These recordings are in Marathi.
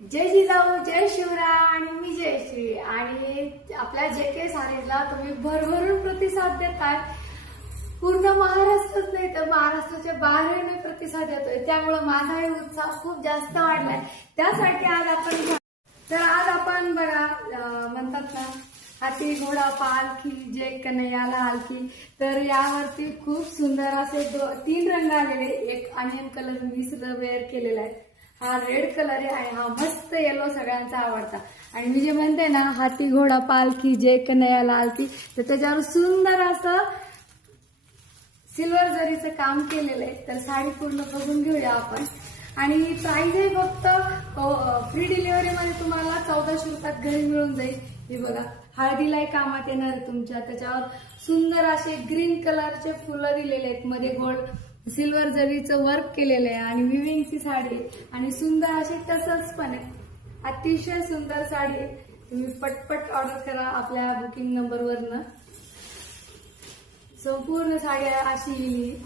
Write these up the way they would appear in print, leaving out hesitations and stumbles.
जय जिजाऊ, जय शिवराय आणि मी जयश्री. आणि आपल्या JK साडीला तुम्ही भरभरून प्रतिसाद देताय. पूर्ण महाराष्ट्रच नाही तर महाराष्ट्राच्या बाहेरही प्रतिसाद येतोय, त्यामुळे माझाही उत्साह खूप जास्त वाढलाय. त्यासाठी आज आपण बघा म्हणतात ना, हाती घोडा पालखी जय कन्हैयाला हलकी. तर यावरती खूप सुंदर असे 3 रंग आलेले. एक अनियन कलर मी वेअर केलेला आहे, हा रेड कलर आहे आणि हा मस्त येलो सगळ्यांचा आवडता. आणि मी जे म्हणते ना हाती घोडा पालखी जय कन्हैयाला हलकी, तर त्याच्यावर सुंदर असं सिल्वर जरीचं काम केलेलं आहे. तर साडी पूर्ण बघून घेऊया आपण. आणि प्राइस आहे फक्त फ्री डिलिव्हरी मध्ये तुम्हाला 1400 रुपयात घरी मिळून जाईल. हे बघा, हळदीलाही कामात येणार आहे तुमच्या. त्याच्यावर सुंदर असे ग्रीन कलरचे फुलं दिलेले आहेत, मध्ये गोल्ड सिल्वर जरीचं वर्क केलेलं आहे आणि विविंगची साडी आणि सुंदर असे टसल्स पण आहे. अतिशय सुंदर साडी आहे. तुम्ही पटपट ऑर्डर करा आपल्या बुकिंग नंबरवरनं. संपूर्ण साडी अशी येईल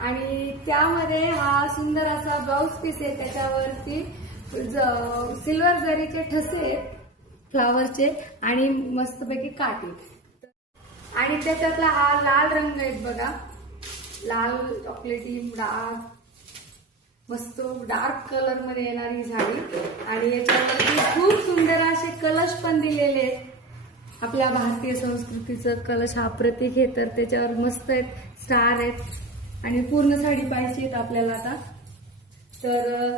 आणि त्यामध्ये हा सुंदर असा ब्लाउज पीस आहे. त्याच्यावरती सिल्वर जरीचे ठसे आहेत फ्लावरचे आणि मस्तपैकी काठी. आणि त्याच्यातला हा लाल रंग आहे बघा, लाल चॉकलेटी डार्क मस्त डार्क कलर मध्ये येणारी साडी. आणि याच्यावरती खूप सुंदर असे कलश पण दिलेले आहेत. आपल्या भारतीय संस्कृतीचं कलश हा प्रतीक आहे. तर त्याच्यावर मस्त आहेत, स्टार आहेत आणि पूर्ण साडी पाहिजे आहेत आपल्याला आता. तर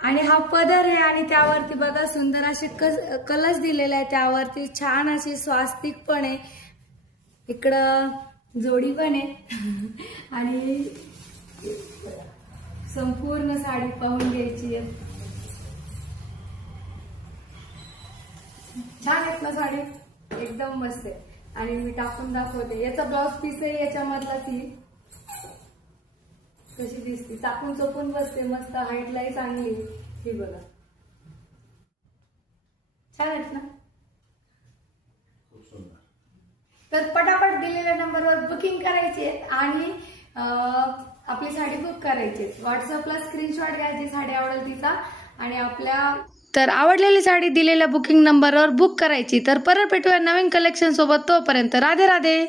आणि हा पदर आहे आणि त्यावरती बघा सुंदर असे कलश दिलेले आहे. त्यावरती छान अशी स्वास्तिक पण आहे, इकडं जोडी पण आहे. आणि संपूर्ण साडी पाहून घ्यायची आहे. छान आहेत ना साडी, एकदम मस्त आहे. आणि मी टाकून दाखवते, याचा ब्लाउज पीस आहे याच्यामधलाच ही कशी दिसते, टाकून चोपून बसते मस्त, हाईटलाही चांगली. ही बघा, छान आहेत ना. तर पटापट दिलेल्या नंबरवर बुकिंग करायची आहे आणि आपली साडी बुक करायची. व्हॉट्सअपला स्क्रीनशॉट घ्यायची साडी आवडेल तिचा आणि आपल्या तर आवडलेली साडी दिलेल्या बुकिंग नंबरवर बुक करायची. तर परत भेटूया नवीन कलेक्शन सोबत. तोपर्यंत राधे राधे.